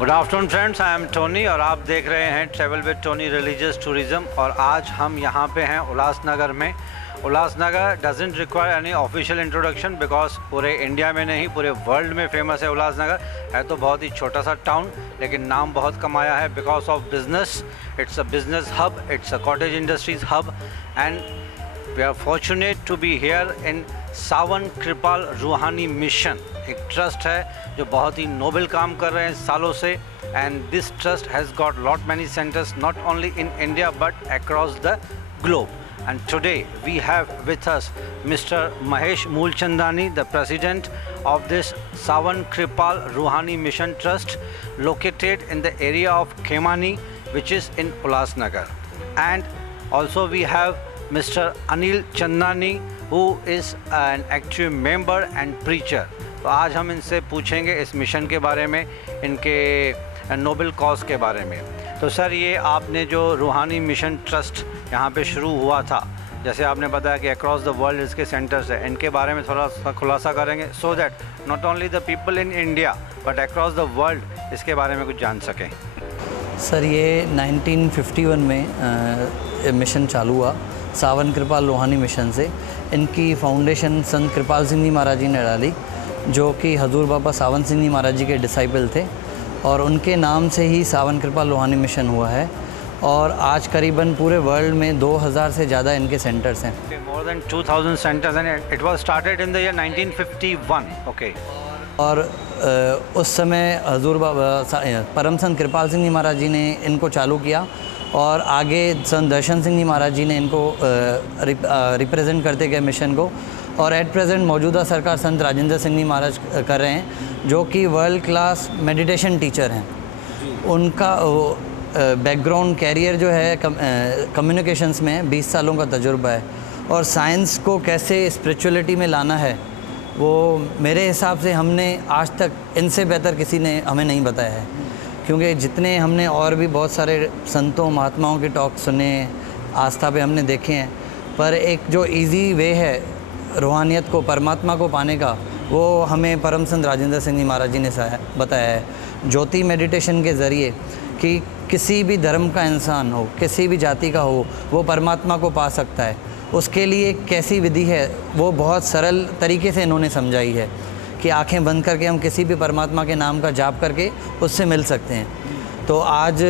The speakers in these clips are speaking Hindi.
Good afternoon friends, I am Tony और आप देख रहे हैं travel with Tony religious tourism. और आज हम यहाँ पे हैं उल्लासनगर में। Ulhasnagar doesn't require any official introduction because पूरे इंडिया में नहीं पूरे वर्ल्ड में फेमस है। उल्लासनगर है तो बहुत ही छोटा सा टाउन, लेकिन नाम बहुत कमाया है because of business. It's a business hub, it's a cottage industries hub and we are fortunate to be here in Sawan Kirpal Ruhani mission. एक ट्रस्ट है जो बहुत ही नोबल काम कर रहे हैं सालों से, and this trust has got lot many centres not only in India but across the globe. And today we have with us Mr. Mahesh Moolchandani, the president of this Sawan Kripal Ruhani Mission Trust, located in the area of Khemani, which is in Ulhasnagar. And also we have Mr. Anil Chandani, who is an active member and preacher. तो आज हम इनसे पूछेंगे इस मिशन के बारे में, इनके नोबल कॉज के बारे में। तो सर, ये आपने जो रूहानी मिशन ट्रस्ट यहाँ पे शुरू हुआ था, जैसे आपने बताया कि अक्रॉस द वर्ल्ड इसके सेंटर्स है, इनके बारे में थोड़ा सा खुलासा करेंगे so that not only the people in India but across the world इसके बारे में कुछ जान सकें। सर, ये 1951 में मिशन चालू हुआ सावन कृपाल रूहानी मिशन से। इनकी फाउंडेशन संत कृपाल सिंह जी महाराज जी ने डाली, जो कि हजूर बाबा सावन सिंह जी महाराज जी के डिसाइपल थे, और उनके नाम से ही सावन कृपाल रूहानी मिशन हुआ है। और आज करीबन पूरे वर्ल्ड में 2000 से ज़्यादा इनके सेंटर्स हैं। More than 2000 centres and it was started in the year 1951। Okay. और उस समय हजूर बाबा परम संत कृपाल सिंह जी महाराज जी ने इनको चालू किया, और आगे संत दर्शन सिंह जी महाराज जी ने इनको रिप्रेजेंट करते गए मिशन को। और एट प्रेजेंट मौजूदा सरकार संत राजेंद्र सिंह जी महाराज कर रहे हैं, जो कि वर्ल्ड क्लास मेडिटेशन टीचर हैं। उनका बैकग्राउंड कैरियर जो है कम्युनिकेशंस में 20 सालों का तजुर्बा है, और साइंस को कैसे स्पिरिचुअलिटी में लाना है वो मेरे हिसाब से हमने आज तक इनसे बेहतर किसी ने हमें नहीं बताया है। क्योंकि जितने हमने और भी बहुत सारे संतों महात्माओं के टॉक सुने, आस्था पे हमने देखे हैं, पर एक जो इजी वे है रूहानियत को, परमात्मा को पाने का, वो हमें परम संत राजेंद्र सिंह जी महाराज जी ने बताया है। ज्योति मेडिटेशन के ज़रिए कि किसी भी धर्म का इंसान हो, किसी भी जाति का हो, वो परमात्मा को पा सकता है। उसके लिए कैसी विधि है वो बहुत सरल तरीके से इन्होंने समझाई है कि आंखें बंद करके हम किसी भी परमात्मा के नाम का जाप करके उससे मिल सकते हैं। तो आज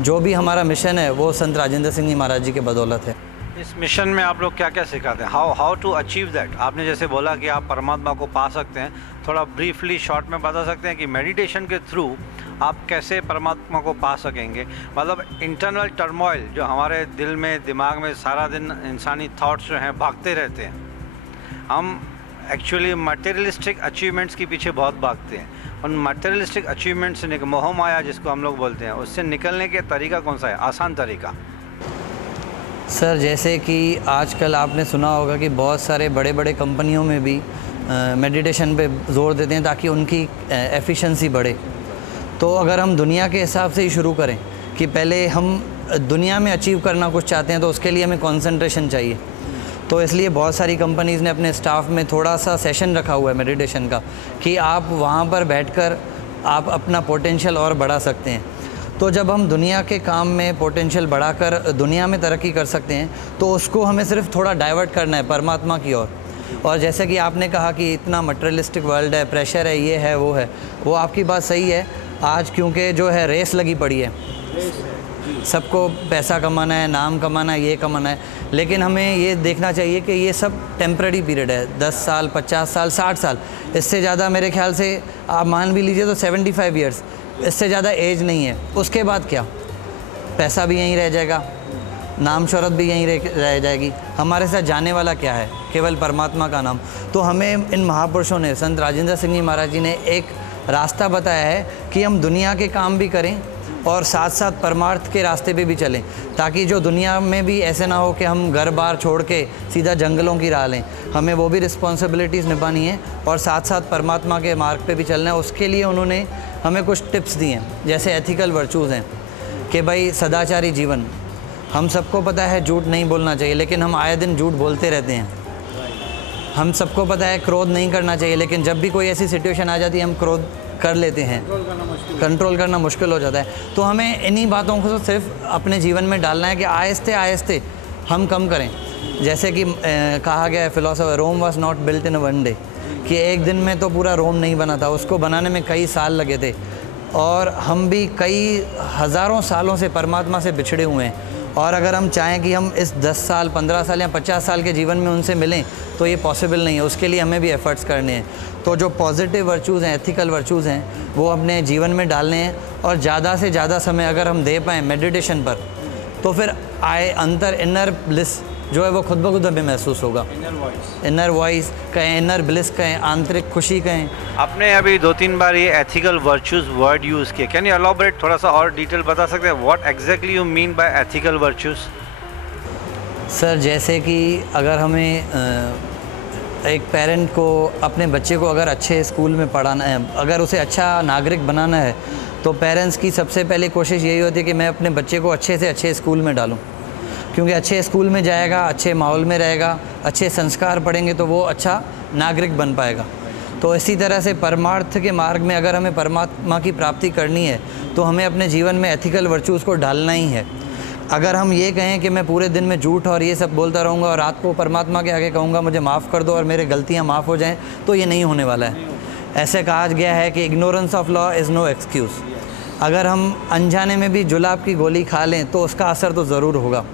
जो भी हमारा मिशन है वो संत राजेंद्र सिंह जी महाराज जी के बदौलत है। इस मिशन में आप लोग क्या क्या सिखाते हैं? How to achieve that? आपने जैसे बोला कि आप परमात्मा को पा सकते हैं, थोड़ा ब्रीफली शॉर्ट में बता सकते हैं कि मेडिटेशन के थ्रू आप कैसे परमात्मा को पा सकेंगे? मतलब इंटरनल टर्मोइल जो हमारे दिल में, दिमाग में सारा दिन इंसानी थॉट्स जो हैं भागते रहते हैं, हम एक्चुअली मटेरियलिस्टिक अचीवमेंट्स के पीछे बहुत भागते हैं। उन मटेरियलिस्टिक अचीवमेंट्स से मोह माया जिसको हम लोग बोलते हैं, उससे निकलने के तरीका कौन सा है, आसान तरीका? सर, जैसे कि आजकल आपने सुना होगा कि बहुत सारे बड़े बड़े कंपनियों में भी मेडिटेशन पे जोर देते हैं ताकि उनकी एफिशिएंसी बढ़े। तो अगर हम दुनिया के हिसाब से ही शुरू करें कि पहले हम दुनिया में अचीव करना कुछ चाहते हैं, तो उसके लिए हमें कंसंट्रेशन चाहिए। तो इसलिए बहुत सारी कंपनीज़ ने अपने स्टाफ में थोड़ा सा सेशन रखा हुआ है मेडिटेशन का, कि आप वहाँ पर बैठकर आप अपना पोटेंशियल और बढ़ा सकते हैं। तो जब हम दुनिया के काम में पोटेंशियल बढ़ाकर दुनिया में तरक्की कर सकते हैं, तो उसको हमें सिर्फ थोड़ा डाइवर्ट करना है परमात्मा की ओर। और जैसे कि आपने कहा कि इतना मटेरियलिस्टिक वर्ल्ड है, प्रेशर है, ये है वो है, वो आपकी बात सही है। आज क्योंकि जो है रेस लगी पड़ी है, सबको पैसा कमाना है, नाम कमाना है, ये कमाना है, लेकिन हमें ये देखना चाहिए कि ये सब टेम्पररी पीरियड है। 10 साल, 50 साल, 60 साल, इससे ज़्यादा मेरे ख्याल से आप मान भी लीजिए तो 75 ईयर्स, इससे ज़्यादा एज नहीं है। उसके बाद क्या? पैसा भी यहीं रह जाएगा, नाम शोहरत भी यहीं रह जाएगी, हमारे साथ जाने वाला क्या है? केवल परमात्मा का नाम। तो हमें इन महापुरुषों ने, संत राजेंद्र सिंह जी महाराज जी ने एक रास्ता बताया है कि हम दुनिया के काम भी करें और साथ साथ परमार्थ के रास्ते पे भी चलें, ताकि जो दुनिया में भी ऐसे ना हो कि हम घर बार छोड़ के सीधा जंगलों की राह लें। हमें वो भी रिस्पॉन्सिबिलिटीज़ निभानी है और साथ साथ परमात्मा के मार्ग पे भी चलना है। उसके लिए उन्होंने हमें कुछ टिप्स दिए हैं, जैसे एथिकल वर्चूज़ हैं कि भाई सदाचारी जीवन। हम सबको पता है झूठ नहीं बोलना चाहिए, लेकिन हम आए दिन झूठ बोलते रहते हैं। हम सबको पता है क्रोध नहीं करना चाहिए, लेकिन जब भी कोई ऐसी सिचुएशन आ जाती है हम क्रोध कर लेते हैं, कंट्रोल करना मुश्किल हो जाता है। तो हमें इन्हीं बातों को सिर्फ अपने जीवन में डालना है कि आहिस्ते आहिस्ते हम कम करें। जैसे कि कहा गया है philosopher, Rome was not built in one day, कि एक दिन में तो पूरा रोम नहीं बना था, उसको बनाने में कई साल लगे थे। और हम भी कई हज़ारों सालों से परमात्मा से बिछड़े हुए हैं, और अगर हम चाहें कि हम इस 10 साल 15 साल या 50 साल के जीवन में उनसे मिलें तो ये पॉसिबल नहीं है। उसके लिए हमें भी एफ़र्ट्स करने हैं। तो जो पॉजिटिव वर्चूज़ हैं, एथिकल वर्चूज़ हैं, वो अपने जीवन में डालने हैं। और ज़्यादा से ज़्यादा समय अगर हम दे पाएँ मेडिटेशन पर, तो फिर अंतर इनर ब्लिस जो है वो खुद ब खुद हमें महसूस होगा। इनर वॉइस कहें, इनर ब्लिस कहें, आंतरिक खुशी कहें। आपने अभी 2-3 बार ये एथिकल वर्चूज़ वर्ड यूज़ किया, कैन यू एलॉबरेट, थोड़ा सा और डिटेल बता सकते हैं what exactly you mean by ethical virtues? Sir, जैसे कि अगर हमें एक पेरेंट को अपने बच्चे को अगर अच्छे स्कूल में पढ़ाना है, अगर उसे अच्छा नागरिक बनाना है, तो पेरेंट्स की सबसे पहले कोशिश यही होती है कि मैं अपने बच्चे को अच्छे से अच्छे स्कूल में डालूं। क्योंकि अच्छे स्कूल में जाएगा, अच्छे माहौल में रहेगा, अच्छे संस्कार पढ़ेंगे तो वो अच्छा नागरिक बन पाएगा। तो इसी तरह से परमार्थ के मार्ग में अगर हमें परमात्मा की प्राप्ति करनी है तो हमें अपने जीवन में एथिकल वर्चूज़ को डालना ही है। अगर हम ये कहें कि मैं पूरे दिन में झूठ और ये सब बोलता रहूँगा और रात को परमात्मा के आगे कहूँगा मुझे माफ़ कर दो और मेरे गलतियाँ माफ़ हो जाएँ, तो ये नहीं होने वाला है। ऐसे कहा गया है कि ignorance of law is no excuse. अगर हम अनजाने में भी जुलाब की गोली खा लें तो उसका असर तो ज़रूर होगा।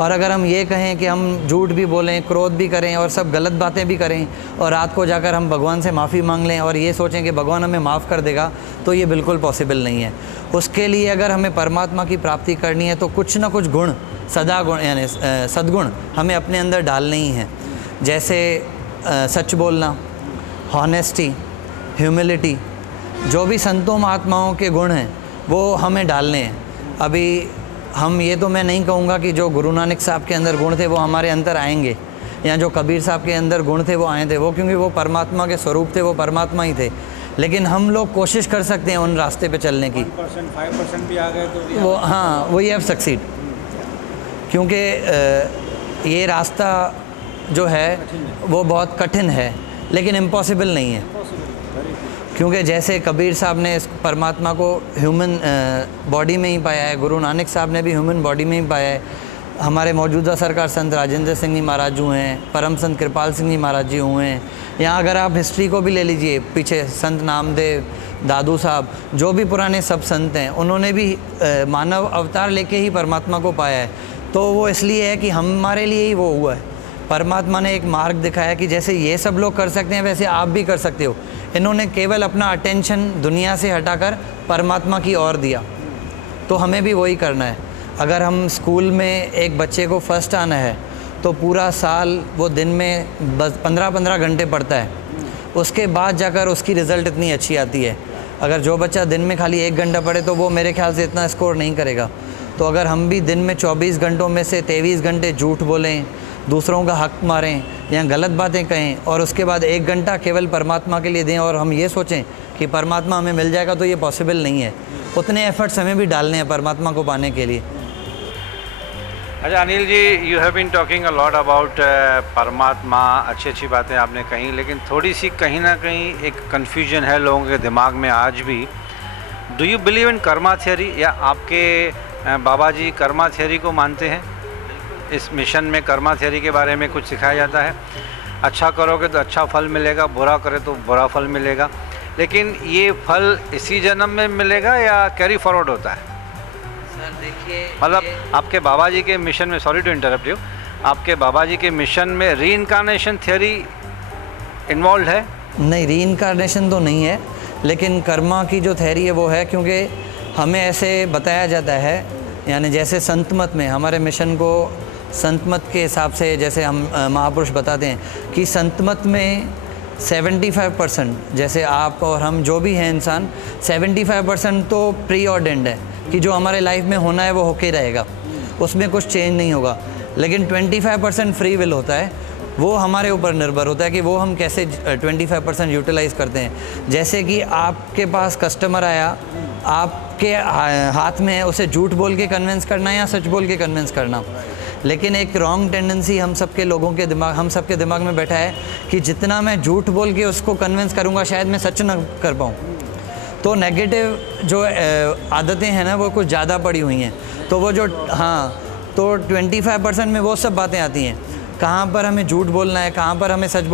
और अगर हम ये कहें कि हम झूठ भी बोलें, क्रोध भी करें और सब गलत बातें भी करें और रात को जाकर हम भगवान से माफ़ी मांग लें और ये सोचें कि भगवान हमें माफ़ कर देगा, तो ये बिल्कुल पॉसिबल नहीं है। उसके लिए अगर हमें परमात्मा की प्राप्ति करनी है तो कुछ ना कुछ गुण, सदागुण यानी सद्गुण हमें अपने अंदर डालने ही हैं। जैसे सच बोलना, हॉनेस्टी, ह्यूमिलिटी, जो भी संतों महात्माओं के गुण हैं वो हमें डालने हैं। अभी हम ये तो मैं नहीं कहूँगा कि जो गुरु नानक साहब के अंदर गुण थे वो हमारे अंदर आएंगे, या जो कबीर साहब के अंदर गुण थे वो आए थे, वो क्योंकि वो परमात्मा के स्वरूप थे, वो परमात्मा ही थे। लेकिन हम लोग कोशिश कर सकते हैं उन रास्ते पे चलने की। 1%, 5% भी आ गए तो वो, हाँ, वही हैव सक्सीड। क्योंकि ये रास्ता जो है वो बहुत कठिन है लेकिन इम्पॉसिबल नहीं है। क्योंकि जैसे कबीर साहब ने इस परमात्मा को ह्यूमन बॉडी में ही पाया है, गुरु नानक साहब ने भी ह्यूमन बॉडी में ही पाया है। हमारे मौजूदा सरकार संत राजेंद्र सिंह जी महाराज हुए हैं, परम संत कृपाल सिंह जी महाराज जी हुए हैं। यहाँ अगर आप हिस्ट्री को भी ले लीजिए, पीछे संत नामदेव, दादू साहब, जो भी पुराने सब संत हैं, उन्होंने भी मानव अवतार लेके ही परमात्मा को पाया है। तो वो इसलिए है कि हमारे लिए ही वो हुआ है। परमात्मा ने एक मार्ग दिखाया कि जैसे ये सब लोग कर सकते हैं वैसे आप भी कर सकते हो। इन्होंने केवल अपना अटेंशन दुनिया से हटाकर परमात्मा की ओर दिया, तो हमें भी वही करना है। अगर हम स्कूल में एक बच्चे को फर्स्ट आना है तो पूरा साल वो दिन में बस 15-15 घंटे पढ़ता है, उसके बाद जाकर उसकी रिज़ल्ट इतनी अच्छी आती है। अगर जो बच्चा दिन में खाली 1 घंटा पढ़े तो वो मेरे ख्याल से इतना स्कोर नहीं करेगा। तो अगर हम भी दिन में 24 घंटों में से 23 घंटे झूठ बोलें, दूसरों का हक मारें या गलत बातें कहें और उसके बाद 1 घंटा केवल परमात्मा के लिए दें और हम ये सोचें कि परमात्मा हमें मिल जाएगा, तो ये पॉसिबल नहीं है। उतने एफर्ट्स हमें भी डालने हैं परमात्मा को पाने के लिए। अच्छा Anil ji, you have been talking a lot about Paramatma, अच्छी बातें आपने कही, लेकिन थोड़ी सी कहीं ना कहीं एक कन्फ्यूजन है लोगों के दिमाग में आज भी। Do you believe in Karma theory, या आपके बाबा जी कर्मा थियरी को मानते हैं? इस मिशन में कर्मा थियरी के बारे में कुछ सिखाया जाता है। अच्छा करोगे तो अच्छा फल मिलेगा, बुरा करे तो बुरा फल मिलेगा, लेकिन ये फल इसी जन्म में मिलेगा या कैरी फॉरवर्ड होता है? सर देखिए, मतलब आपके बाबा जी के मिशन में, सॉरी टू इंटरप्ट यू, आपके बाबा जी के मिशन में रीइंकार्नेशन थियरी इन्वॉल्व है? नहीं, रीइंकार्नेशन तो नहीं है, लेकिन कर्मा की जो थियरी है वो है। क्योंकि हमें ऐसे बताया जाता है, यानी जैसे संत मत में, हमारे मिशन को संत मत के हिसाब से जैसे हम महापुरुष बताते हैं कि संत मत में 75%, जैसे आप और हम जो भी हैं इंसान, 75% तो प्री ऑर्डेंड है कि जो हमारे लाइफ में होना है वो होके रहेगा, उसमें कुछ चेंज नहीं होगा। लेकिन 25% फ्री विल होता है, वो हमारे ऊपर निर्भर होता है कि वो हम कैसे 25% यूटिलाइज़ करते हैं। जैसे कि आपके पास कस्टमर आया, आपके हाथ में है उसे झूठ बोल के कन्विंस करना या सच बोल के कन्विंस करना। लेकिन एक रॉन्ग टेंडेंसी हम सबके लोगों के दिमाग, हम सबके दिमाग में बैठा है कि जितना मैं झूठ बोल के उसको कन्विंस करूँगा शायद मैं सच ना कर पाऊँ। तो नेगेटिव जो आदतें हैं ना वो कुछ ज़्यादा पड़ी हुई हैं। तो वो जो हाँ, तो 25% में वो सब बातें आती हैं, कहाँ पर हमें झूठ बोलना है, कहाँ पर हमें सच